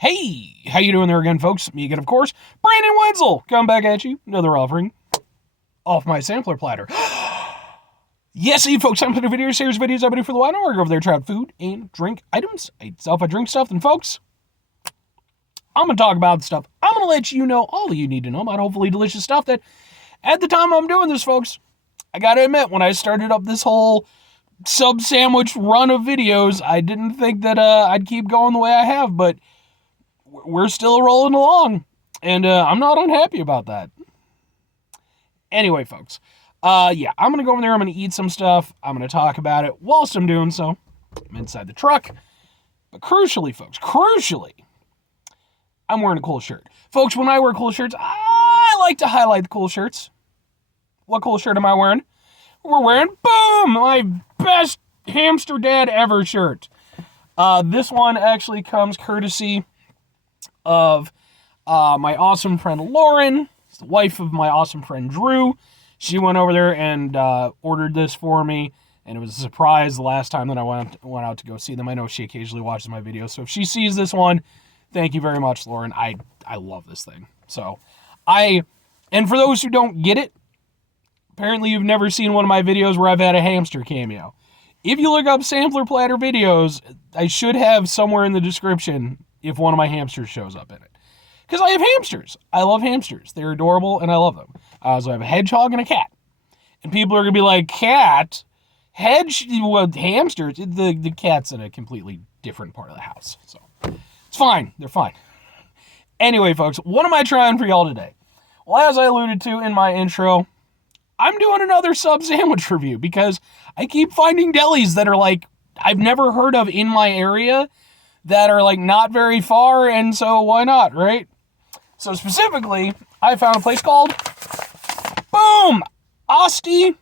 Hey, how you doing there again, folks? Me again, of course, Brandon Wenzel, coming back at you, another offering off my sampler platter. Yes, you folks, I'm putting a video series videos I do for the wine org over there, try out food and drink items. If I drink stuff, then folks, I'm going to talk about stuff. I'm going to let you know all you need to know about hopefully delicious stuff that at the time I'm doing this, folks, I got to admit, when I started up this whole sub sandwich run of videos, I didn't think that I'd keep going the way I have, but we're still rolling along, and I'm not unhappy about that. Anyway, folks, yeah, I'm going to go over there, I'm going to eat some stuff, I'm going to talk about it whilst I'm doing so. I'm inside the truck, but crucially, folks, I'm wearing a cool shirt. Folks, when I wear cool shirts, I like to highlight the cool shirts. What cool shirt am I wearing? We're wearing, boom, my best hamster dad ever shirt. This one actually comes courtesy of my awesome friend Lauren, the wife of my awesome friend Drew. She went over there and ordered this for me, and it was a surprise the last time that I went out to go see them. I know she occasionally watches my videos, so if she sees this one, thank you very much, Lauren. I love this thing. So, and for those who don't get it, apparently you've never seen one of my videos where I've had a hamster cameo. If you look up Sampler Platter videos, I should have somewhere in the description if one of my hamsters shows up in it. Because I have hamsters. I love hamsters. They're adorable, and I love them. So I have a hedgehog and a cat. And people are going to be like, cat? Hamsters? The cat's in a completely different part of the house. So it's fine. They're fine. Anyway, folks, what am I trying for y'all today? Well, as I alluded to in my intro, I'm doing another sub sandwich review because I keep finding delis that are like I've never heard of in my area that are like not very far, and so why not, right? So specifically, I found a place called, boom, Asti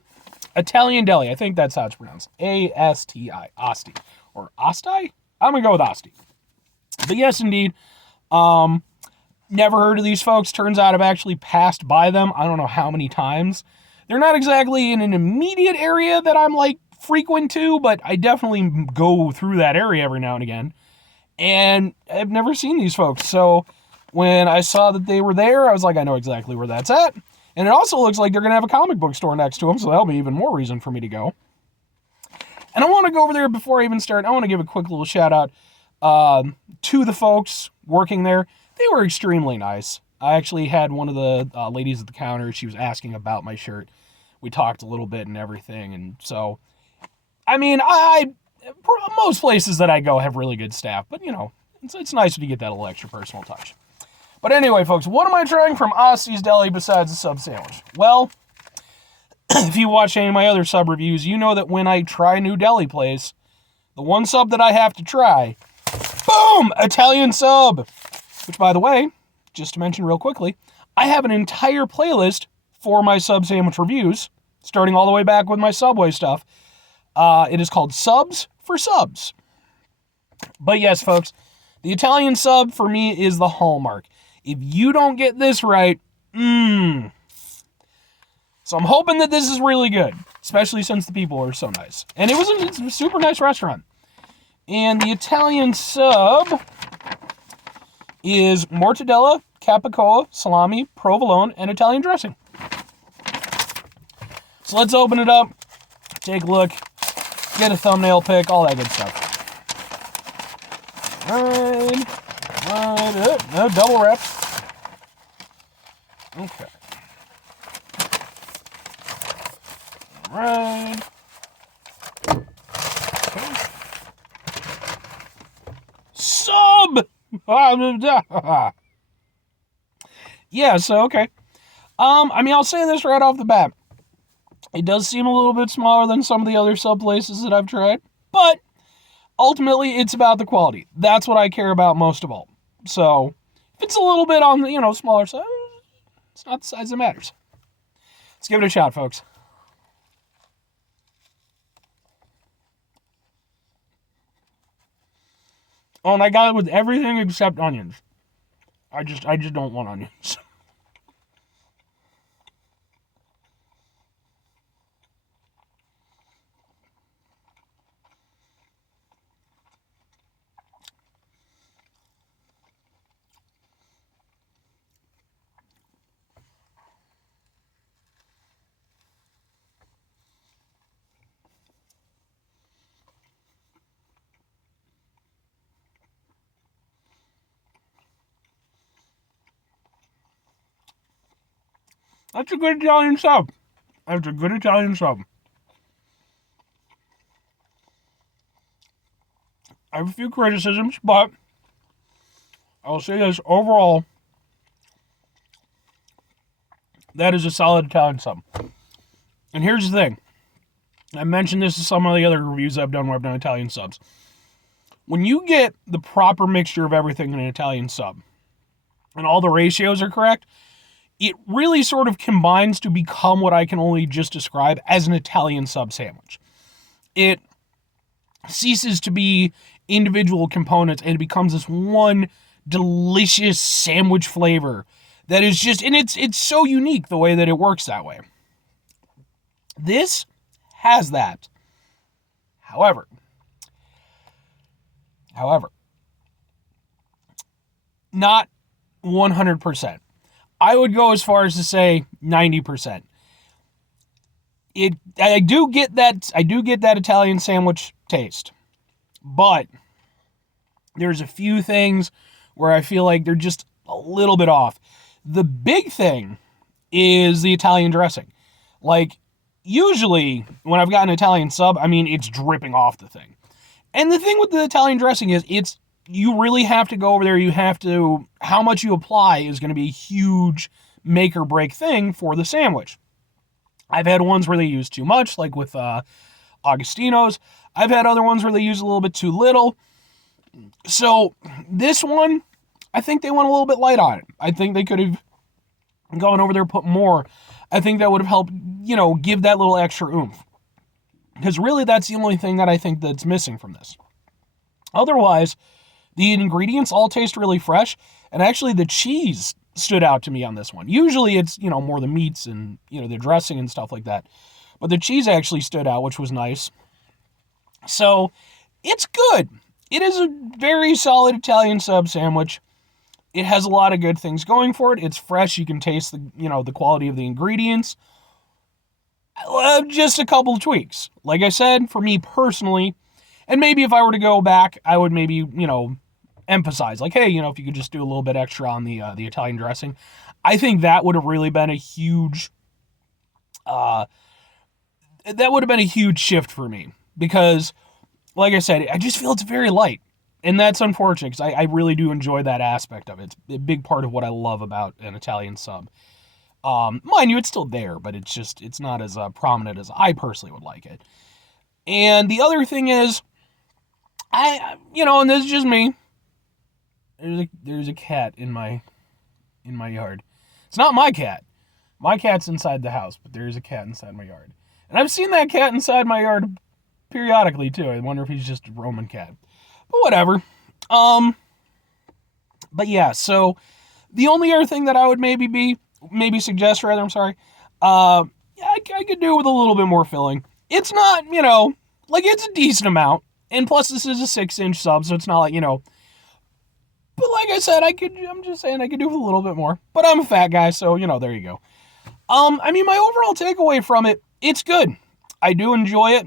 Italian Deli. I think that's how it's pronounced. A-S-T-I, Asti. Or Asti? I'm going to go with Asti. But yes, indeed, never heard of these folks. Turns out I've actually passed by them I don't know how many times. They're not exactly in an immediate area that I'm like frequent to, but I definitely go through that area every now and again. And I've never seen these folks. So when I saw that they were there, I was like, I know exactly where that's at. And it also looks like they're going to have a comic book store next to them, so that'll be even more reason for me to go. And I want to go over there before I even start. I want to give a quick little shout out to the folks working there. They were extremely nice. I actually had one of the ladies at the counter. She was asking about my shirt. We talked a little bit and everything. And so, I mean, most places that I go have really good staff. But, you know, it's nice to get that little extra personal touch. But anyway, folks, what am I trying from Asti's Deli besides a sub sandwich? Well, if you watch any of my other sub reviews, you know that when I try a new deli place, the one sub that I have to try, boom, Italian sub. Which, by the way, just to mention real quickly, I have an entire playlist for my sub sandwich reviews, starting all the way back with my Subway stuff. It is called Subs for Subs. But yes, folks, the Italian sub for me is the hallmark. If you don't get this right, So I'm hoping that this is really good, especially since the people are so nice. And it's a super nice restaurant. And the Italian sub is mortadella, capicola, salami, provolone, and Italian dressing. So let's open it up, take a look, get a thumbnail pick, all that good stuff. No, double wrap. Okay. Right. Okay. Sub! Yeah, so, okay. I mean, I'll say this right off the bat. It does seem a little bit smaller than some of the other sub places that I've tried, but ultimately, it's about the quality. That's what I care about most of all. So, if it's a little bit on the, smaller side, it's not the size that matters. Let's give it a shot, folks. Oh, and I got it with everything except onions. I just don't want onions. That's a good Italian sub. That's a good Italian sub. I have a few criticisms, but I'll say this overall, that is a solid Italian sub. And here's the thing. I mentioned this in some of the other reviews I've done where I've done Italian subs. When you get the proper mixture of everything in an Italian sub, and all the ratios are correct, it really sort of combines to become what I can only just describe as an Italian sub sandwich. It ceases to be individual components and it becomes this one delicious sandwich flavor that is just, and it's so unique the way that it works that way. This has that. However, not 100%. I would go as far as to say 90%. I do get that Italian sandwich taste. But there's a few things where I feel like they're just a little bit off. The big thing is the Italian dressing. Like, usually when I've got an Italian sub, I mean, it's dripping off the thing. And the thing with the Italian dressing is you really have to go over there. You have to, how much you apply is going to be a huge make or break thing for the sandwich. I've had ones where they use too much, like with Agostino's. I've had other ones where they use a little bit too little. So this one, I think they went a little bit light on it. I think they could have gone over there, put more. I think that would have helped, give that little extra oomph. Because really that's the only thing that I think that's missing from this. Otherwise, the ingredients all taste really fresh. And actually the cheese stood out to me on this one. Usually it's, more the meats and, the dressing and stuff like that. But the cheese actually stood out, which was nice. So it's good. It is a very solid Italian sub sandwich. It has a lot of good things going for it. It's fresh. You can taste the quality of the ingredients. Just a couple of tweaks. Like I said, for me personally, and maybe if I were to go back, I would maybe, emphasize like, hey, if you could just do a little bit extra on the Italian dressing. I think that would have really been a huge, shift for me because, like I said, I just feel it's very light. And that's unfortunate because I really do enjoy that aspect of it. It's a big part of what I love about an Italian sub. Mind you, it's still there, but it's not as prominent as I personally would like it. And the other thing is, and this is just me, there's a cat in my yard. It's not my cat. My cat's inside the house, but there is a cat inside my yard. And I've seen that cat inside my yard periodically too. I wonder if he's just a Roman cat. But whatever. But yeah, so the only other thing that I would maybe suggest, I could do with a little bit more filling. It's not, it's a decent amount. And plus this is a 6-inch sub, so it's not like, but like I said, I'm just saying I could do with a little bit more. But I'm a fat guy, so, there you go. My overall takeaway from it, it's good. I do enjoy it.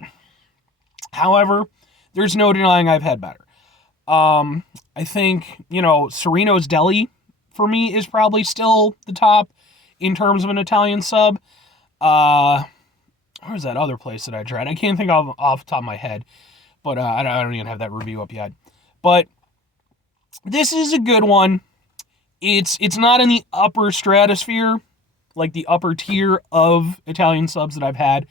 However, there's no denying I've had better. I think, Serino's Deli for me is probably still the top in terms of an Italian sub. Where's that other place that I tried? I can't think of off the top of my head, but I don't even have that review up yet. But this is a good one. It's not in the upper stratosphere, like the upper tier of Italian subs that I've had,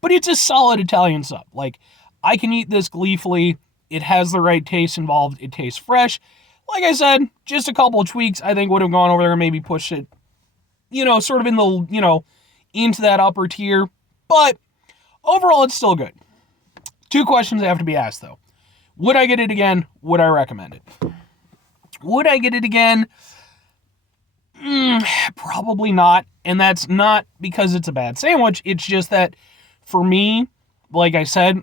but it's a solid Italian sub. Like, I can eat this gleefully. It has the right taste involved. It tastes fresh. Like I said, just a couple of tweaks I think would have gone over there and maybe pushed it, sort of in the, into that upper tier. But overall, it's still good. 2 questions have to be asked, though. Would I get it again? Would I recommend it? Would I get it again? Probably not. And that's not because it's a bad sandwich. It's just that for me, like I said,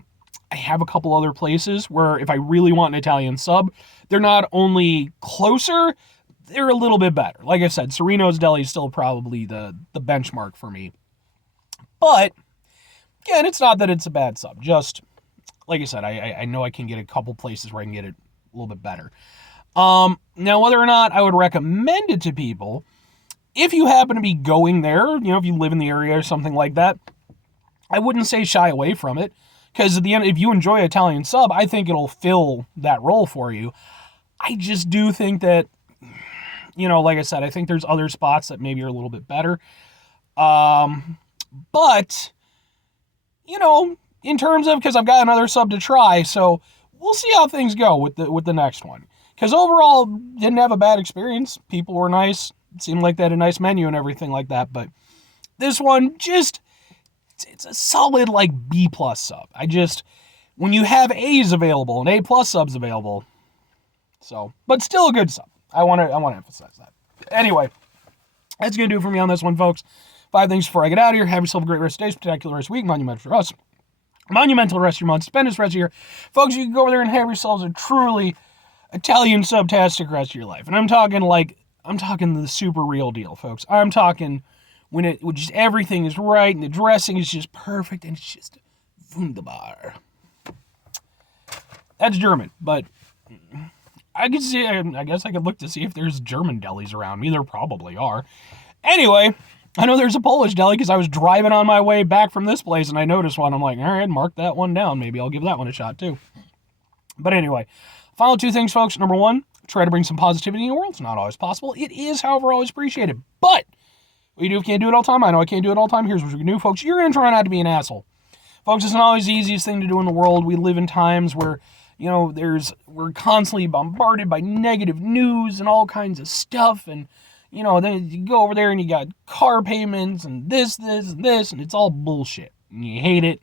I have a couple other places where if I really want an Italian sub, they're not only closer, they're a little bit better. Like I said, Serino's Deli is still probably the benchmark for me. But, again, it's not that it's a bad sub. Just, like I said, I know I can get a couple places where I can get it a little bit better. Now, whether or not I would recommend it to people, if you happen to be going there, if you live in the area or something like that, I wouldn't say shy away from it. Because at the end, if you enjoy Italian sub, I think it'll fill that role for you. I just do think that, like I said, I think there's other spots that maybe are a little bit better. But, in terms of, because I've got another sub to try, so we'll see how things go with the next one. Because overall, didn't have a bad experience. People were nice. It seemed like they had a nice menu and everything like that. But this one, just, it's a solid, B+ sub. When you have A's available and A+ subs available, but still a good sub. I want to emphasize that. Anyway, that's going to do it for me on this one, folks. 5 things before I get out of here. Have yourself a great rest of the day, spectacular rest of the week, monumental for us. Monumental rest of your month. Spend this rest of your year. Folks, you can go over there and have yourselves a truly Italian subtastic rest of your life. And I'm talking the super real deal, folks. I'm talking when just everything is right and the dressing is just perfect and it's just wunderbar. That's German, but I guess I could look to see if there's German delis around me. There probably are. Anyway, I know there's a Polish deli because I was driving on my way back from this place and I noticed one. I'm like, all right, mark that one down. Maybe I'll give that one a shot too. But anyway, final 2 things, folks. Number 1, try to bring some positivity in the world. It's not always possible. It is, however, always appreciated. But what you do if you can't do it all the time, I know I can't do it all the time. Here's what you can do, folks. You're going to try not to be an asshole. Folks, it's not always the easiest thing to do in the world. We live in times where, we're constantly bombarded by negative news and all kinds of stuff. And, then you go over there and you got car payments and this, and this, and it's all bullshit. And you hate it.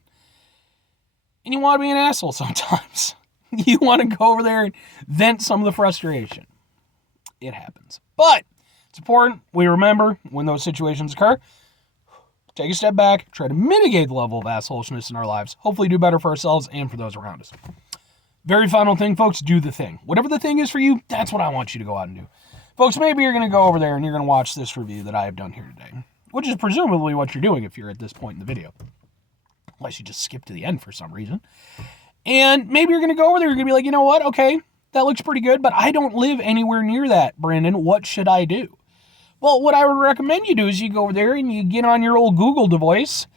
And you want to be an asshole sometimes. You want to go over there and vent some of the frustration. It happens. But it's important we remember when those situations occur, take a step back, try to mitigate the level of assholishness in our lives, hopefully do better for ourselves and for those around us. Very final thing, folks, do the thing. Whatever the thing is for you, that's what I want you to go out and do. Folks, maybe you're going to go over there and you're going to watch this review that I have done here today, which is presumably what you're doing if you're at this point in the video, unless you just skip to the end for some reason. And maybe you're going to go over there, you're going to be like, you know what, okay, that looks pretty good, but I don't live anywhere near that, Brandon. What should I do? Well, what I would recommend you do is you go over there and you get on your old Google device,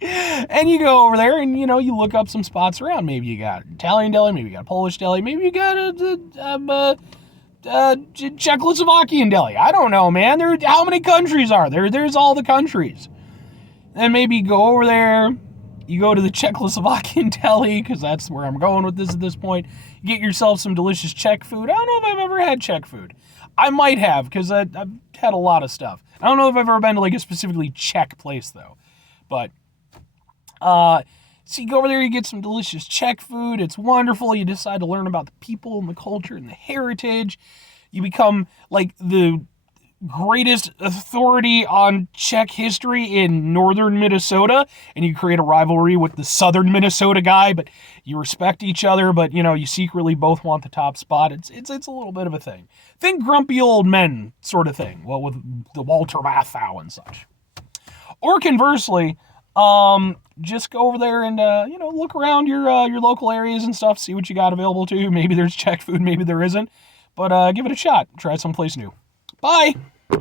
and you go over there and, you look up some spots around. Maybe you got an Italian deli, maybe you got a Polish deli, maybe you got a Czechoslovakian deli. I don't know, man. How many countries are there? There's all the countries. Then maybe you go over there, you go to the Czechoslovakian deli, because that's where I'm going with this at this point. You get yourself some delicious Czech food. I don't know if I've ever had Czech food. I might have, because I've had a lot of stuff. I don't know if I've ever been to a specifically Czech place, though. But, so you go over there, you get some delicious Czech food. It's wonderful. You decide to learn about the people and the culture and the heritage. You become, the greatest authority on Czech history in northern Minnesota, and you create a rivalry with the southern Minnesota guy, but you respect each other, but, you secretly both want the top spot. It's a little bit of a thing. Think grumpy old men sort of thing, well, with the Walter Matthau and such. Or conversely, just go over there and, look around your local areas and stuff, see what you got available to you. Maybe there's Czech food, maybe there isn't, but give it a shot. Try someplace new. Bye!